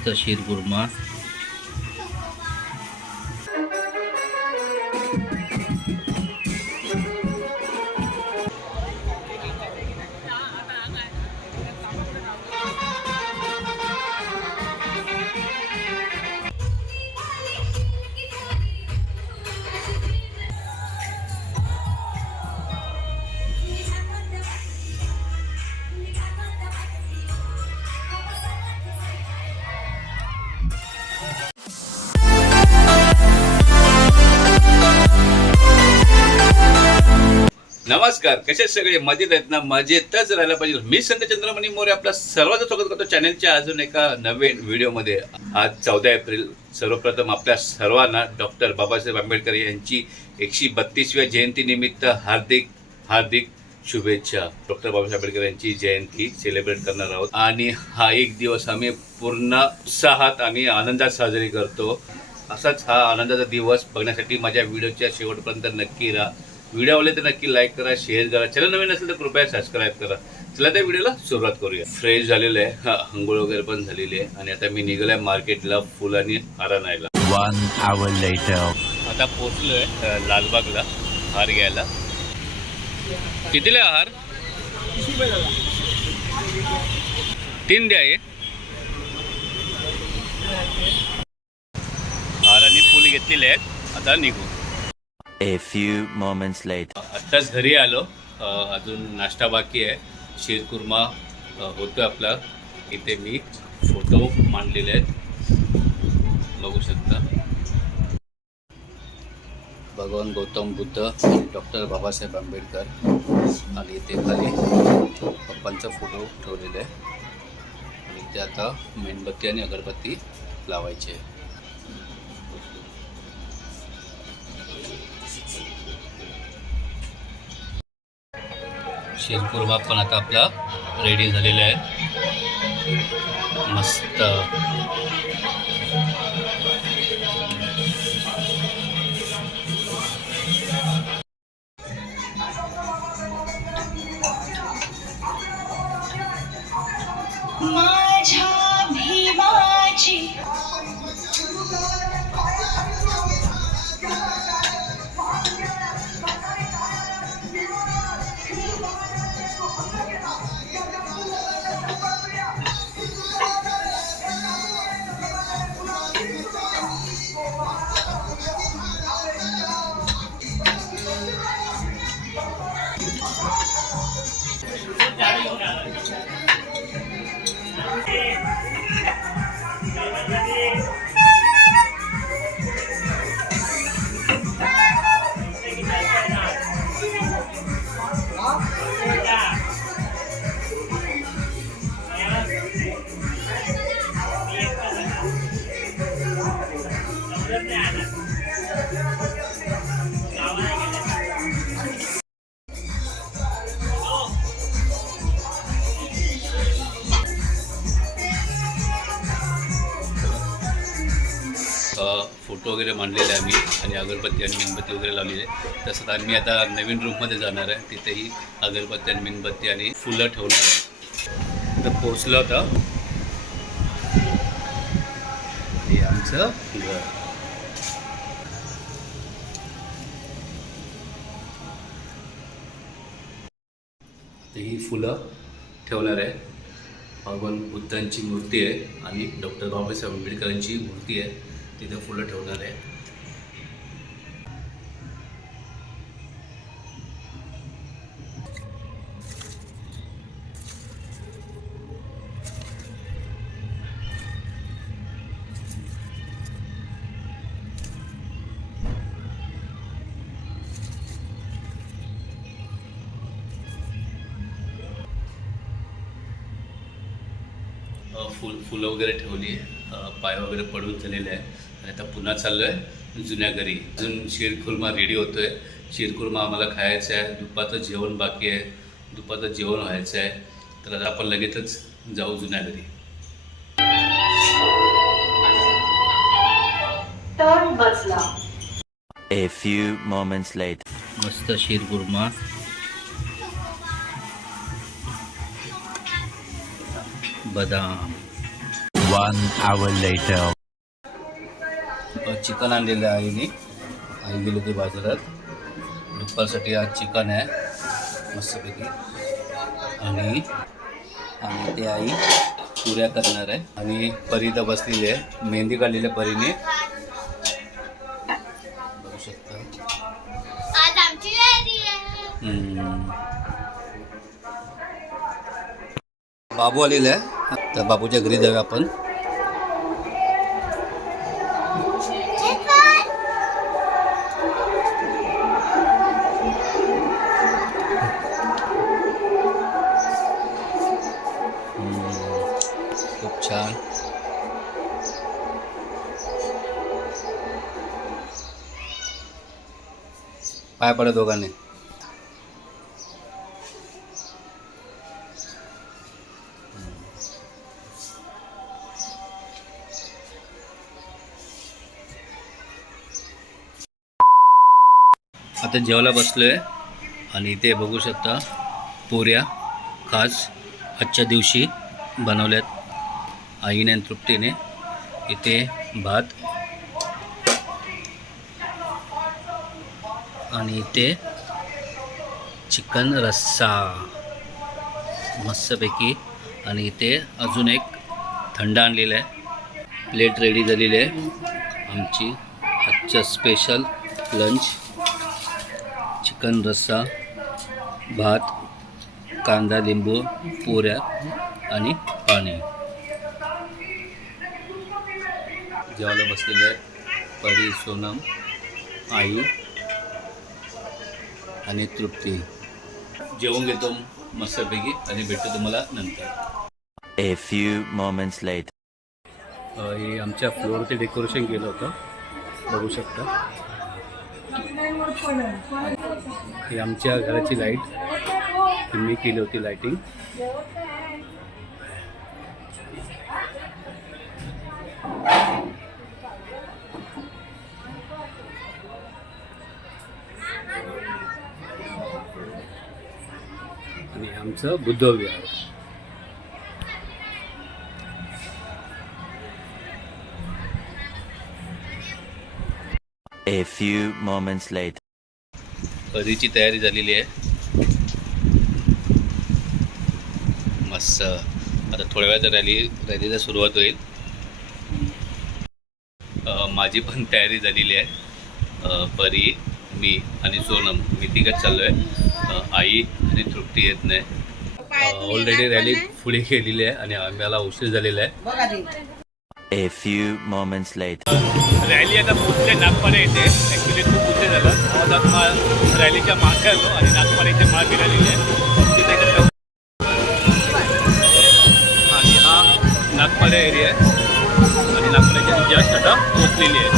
मस्त शीरकुर्मा. नमस्कार, कसे सगळे मजेत आहेत ना? मजेतच राहायला पाहिजे. मी संत चंद्रमणी मोरे आपल्या सर्वांचं स्वागत करतो चॅनलच्या अजून एका नवीन व्हिडिओमध्ये. आज 14 एप्रिल. सर्वप्रथम आपल्या सर्वांना डॉक्टर बाबासाहेब आंबेडकर यांची 132व्या जयंतीनिमित्त हार्दिक हार्दिक शुभेच्छा. डॉक्टर बाबासाहेब आंबेडकर यांची जयंती सेलिब्रेट करणार आहोत आणि हा एक दिवस आम्ही पूर्ण उत्साहात आणि आनंदात साजरी करतो. असाच हा आनंदाचा दिवस बघण्यासाठी माझ्या व्हिडिओच्या शेवटपर्यंत नक्की राहा. व्हिडिओ आवडले तर नक्की लाईक करा, शेअर करा. चॅनल नवीन असेल तर कृपया सबस्क्राईब करा. चला त्या व्हिडिओला सुरुवात करूया. फ्रेश झालेलं आहे, अंघोळ वगैरे पण झालेली आहे आणि आता मी निघालोय मार्केटला फुल आणि हार आणायला. 1 hour later. आता पोचलोय लालबागला हार घ्यायला. कितीला हार? 3 द्या. हार आणि फुल घेतलेले आहेत. आता निघू. A few moments later. आत्ताच घरी आलो. अजून नाश्ता बाकी आहे. शीरकुर्मा होतो आपला. इथे मी फोटो मांडलेले आहेत, बघू शकता. भगवान गौतम बुद्ध, डॉक्टर बाबासाहेब आंबेडकर आणि इथे खाली पप्पांचा फोटो ठेवलेला आहे. आणि इथे आता मेणबत्ती आणि अगरबत्ती लावायची आहे. शीरकुर्मा पण आता आपला रेडी झालेला आहे. मस्त. माझ्या भीमाची फोटो वगैरे मांडलेले आहे आम्ही आणि अगरबत्ती आणि मेणबत्ती वगैरे लावलेली आहे. तसंच आम्ही आता नवीन रूममध्ये जाणार आहे. तिथेही अगरबत्ती आणि मेणबत्ती आणि फुलं ठेवणार आहे. तर पोचलं होतं हे आमचं घर. ही फुलं ठेवणार आहे. भगवान बुद्धांची मूर्ती आहे आणि डॉक्टर बाबासाहेब आंबेडकरांची मूर्ती आहे. तिथे फुलं ठेवणार आहे. फुलं वगैरे ठेवली आहे. पाय वगैरे पडून झालेले आहे आणि आता पुन्हा चाललो आहे जुन्या घरी. अजून शीरकुर्मा रेडी होतो आहे. शीरकुर्मा आम्हाला खायचं आहे. दुपारचं जेवण बाकी आहे. दुपारचं जेवण व्हायचं आहे. तर आता आपण लगेचच जाऊ जुन्या घरी. टर्न बसला. A few moments later. मस्त शीरकुर्मा. बदाम. 1 hour later. चिकन आणलेलं आहे आईने. आई गेली होती बाजारात. दुपारसाठी आज चिकन आहे मस्तपैकी. आणि ते आई पुऱ्या करणार आहे. आणि परी तर बसलेली आहे, मेहंदी काढलेल्या परीने. बघू शकता. आज आमची तयारी आहे. बाबू आलेला आहे, तर बाबूच्या घरी जाऊया आपण. खूप छान. पाय पडा दोघांनी. आता जेवायला बसलोय आणि इथे बघू शकता पोऱ्या खास आजच्या दिवशी बनवल्यात आईने आणि तृप्तीने. इथे भात आणि इथे चिकन रस्सा मस्तपैकी. आणि इथे अजून एक थंड आणलेला आहे. प्लेट रेडी झालेली आहे आमची आजचं स्पेशल लंच. चिकन रस्सा, भात, कांदा लिंबू, पोऱ्या आणि पाणी. जेवायला बसलेले आहेत परी, सोनम, आई आणि तृप्ती. जेवून घेतो मस्तपैकी आणि भेटतो तुम्हाला नंतर. A few moments later. हे आमच्या फ्लोअरचे डेकोरेशन केलं होतं, बघू शकता. ही आमच्या घराची लाईट मी केली होती लाईटिंग. आणि आमचं बुद्धविहार. A few moments later. परीची तयारी झालेली आहे मस्त. आता थोड्या वेळात रॅलीला सुरुवात होईल. माझी पण तयारी झालेली आहे. परी, मी आणि सोनम, मी तिघंच चाललो आहे. आई आणि तृप्ती येत नाही. ऑलरेडी रॅली पुढे गेलेली आहे आणि आम्हाला उशीर झालेला आहे. A few moments later. Rally आता पोचले नागपाडा येते. ॲक्च्युली खूप उशीर झाला. आज माळ रॅलीच्या मागे आलो आणि नागपाड्याच्या माळ मिळालेली आहे तिथे. आणि हा नागपाडा एरिया आहे आणि नागपाड्याच्या जस्ट आता पोचलेली आहे.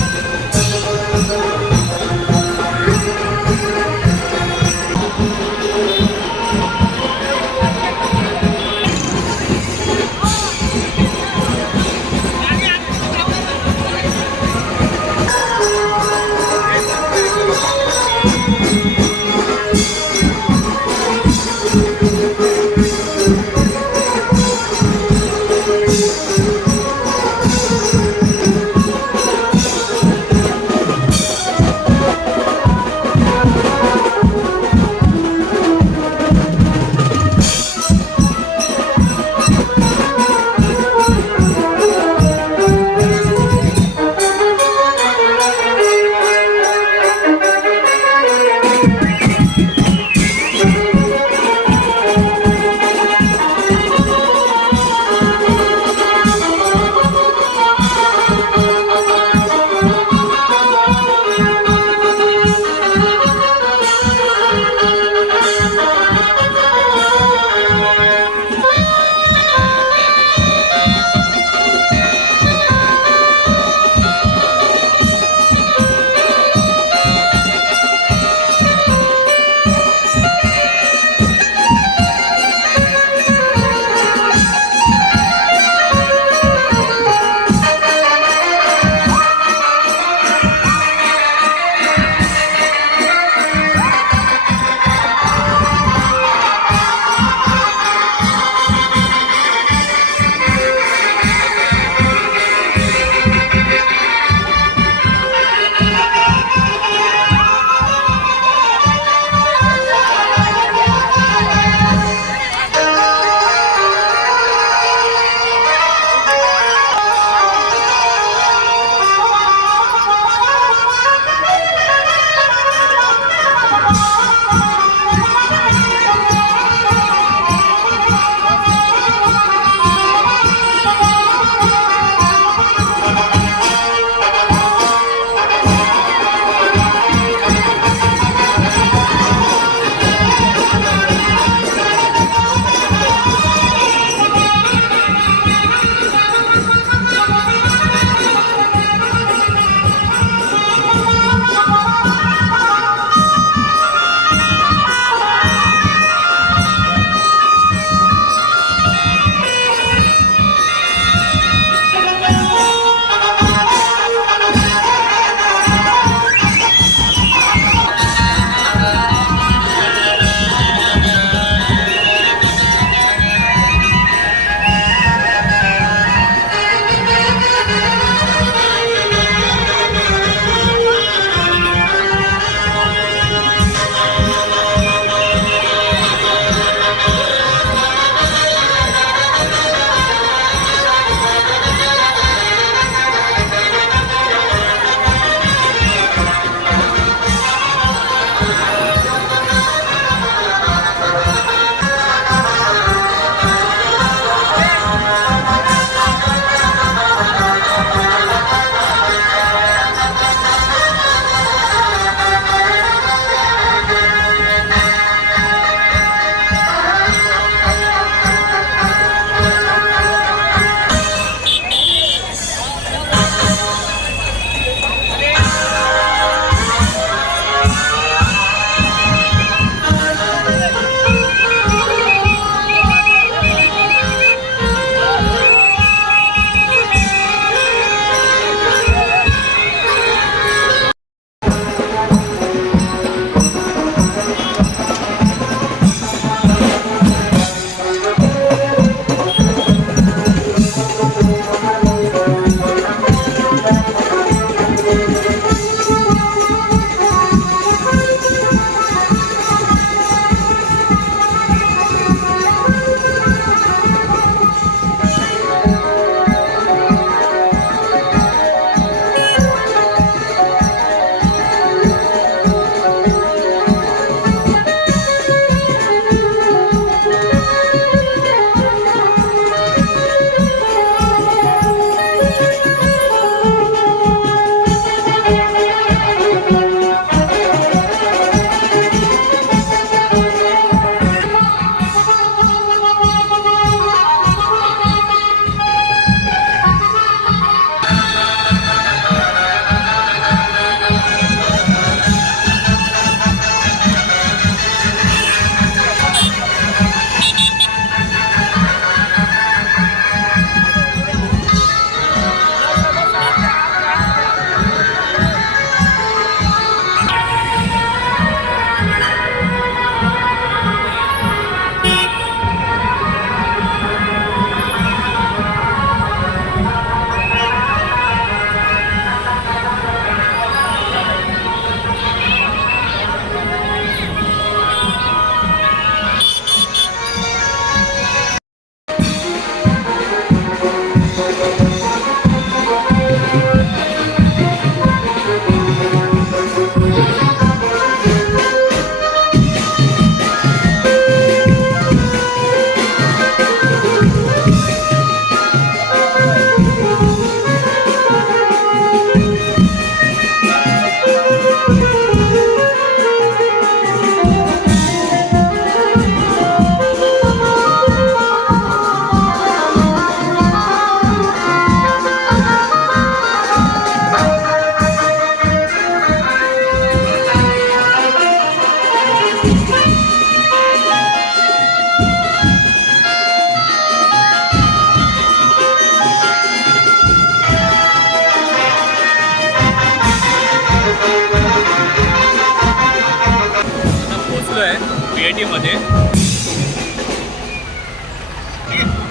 व्हरायटीमध्ये.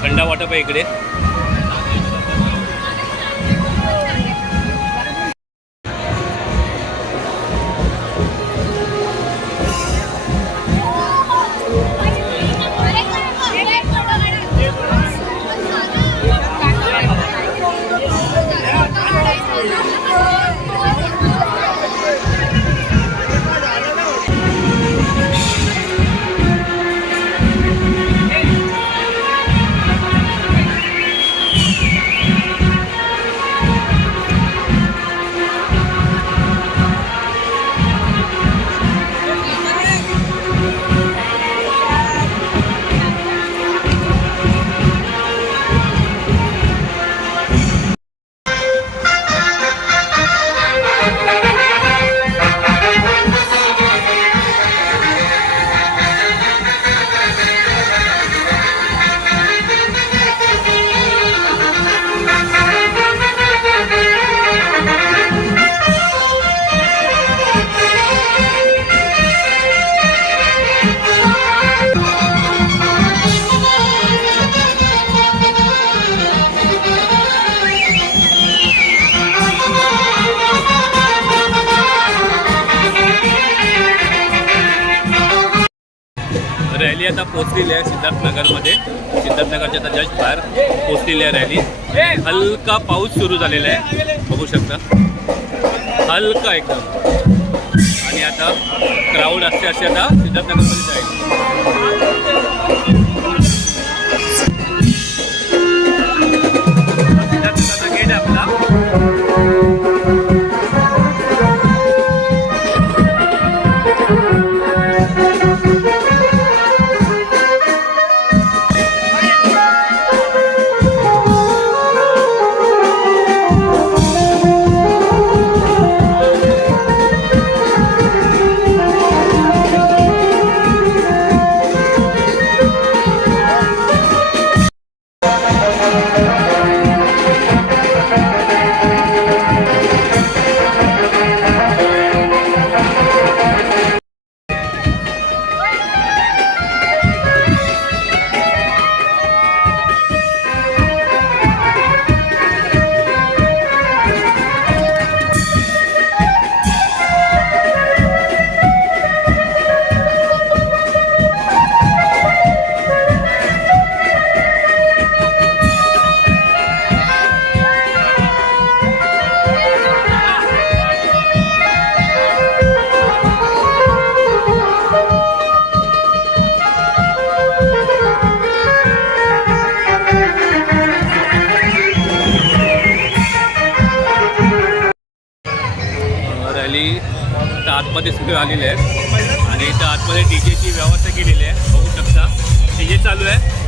थंडा वाटप आहे इकडे. रॅली आता पोचलेली आहे सिद्धार्थनगरमध्ये. सिद्धार्थनगरच्या आता जस्ट बाहेर पोचलेली आहे रॅली. हलका पाऊस सुरू झालेला आहे, बघू शकता, हलका एकदम. आणि आता क्राऊड असते असे आता सिद्धार्थनगरमध्ये जाईल. सिद्धार्थनगरचा गेट आपला. आता आतमध्ये सगळे आलेले आहेत आणि इथं आतमध्ये डीजेची व्यवस्था केलेली आहे, बघू शकता. डीजे चालू आहे.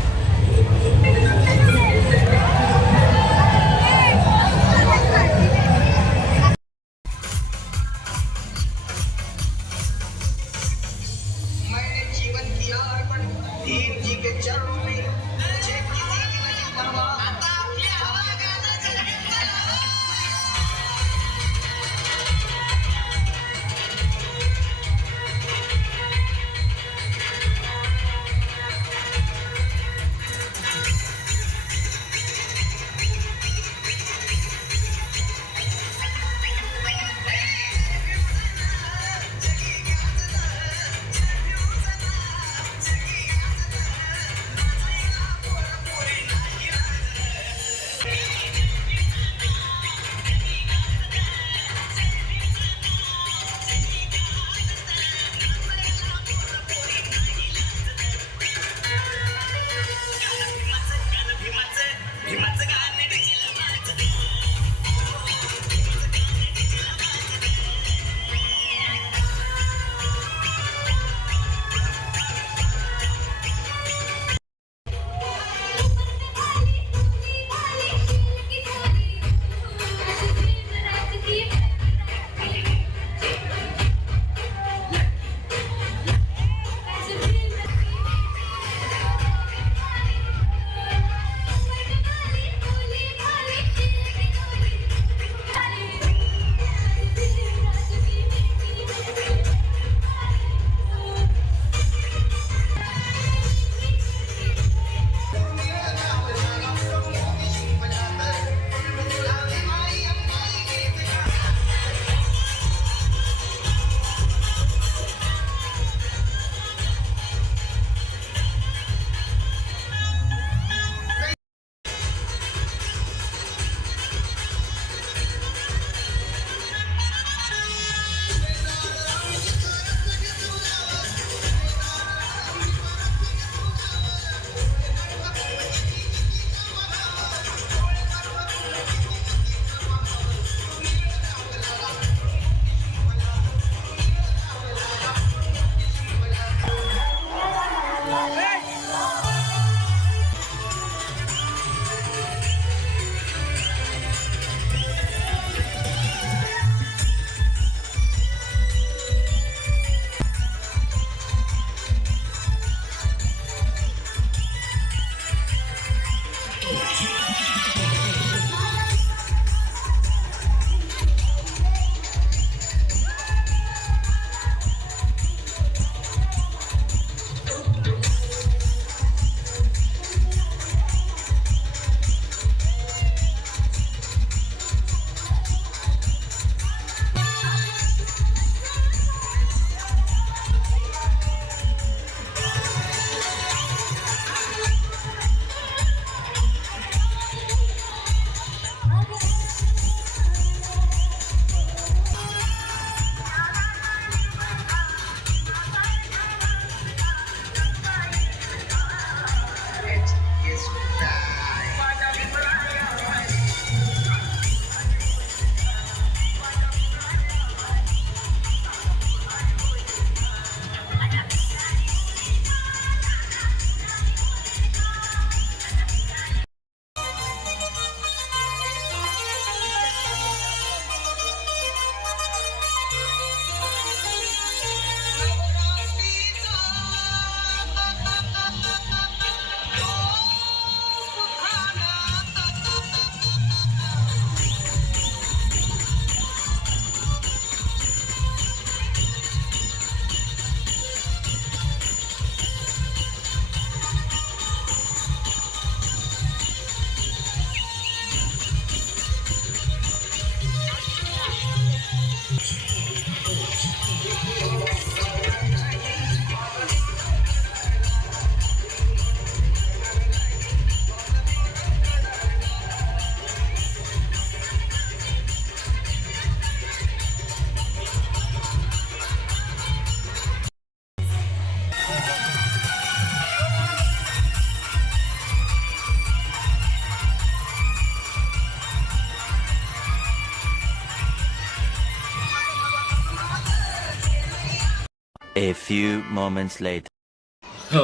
A few moments later.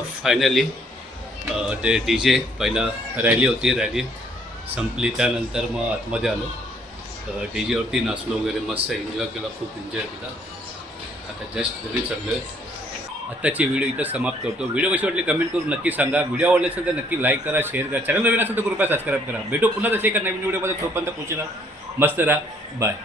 Finally ते डी जे पहिला रॅली होती, रॅली संपली त्यानंतर मग आतमध्ये आलो. डी जेवरती नाचलो वगैरे, मस्त एन्जॉय केला, खूप एन्जॉय केला. आता जस्ट घरी चाललो आहे. आत्ताची व्हिडिओ इथं समाप्त करतो. व्हिडिओ कशी वाटली कमेंट करून नक्की सांगा. व्हिडिओ आवडले असेल तर नक्की लाईक करा, शेअर करा. चॅनल नवीन असेल तर कृपया सबस्क्राईब करा. भेटू पुन्हा तसे एका नवीन व्हिडिओमध्ये. तोपर्यंत पोहोचला. मस्त राहा. बाय.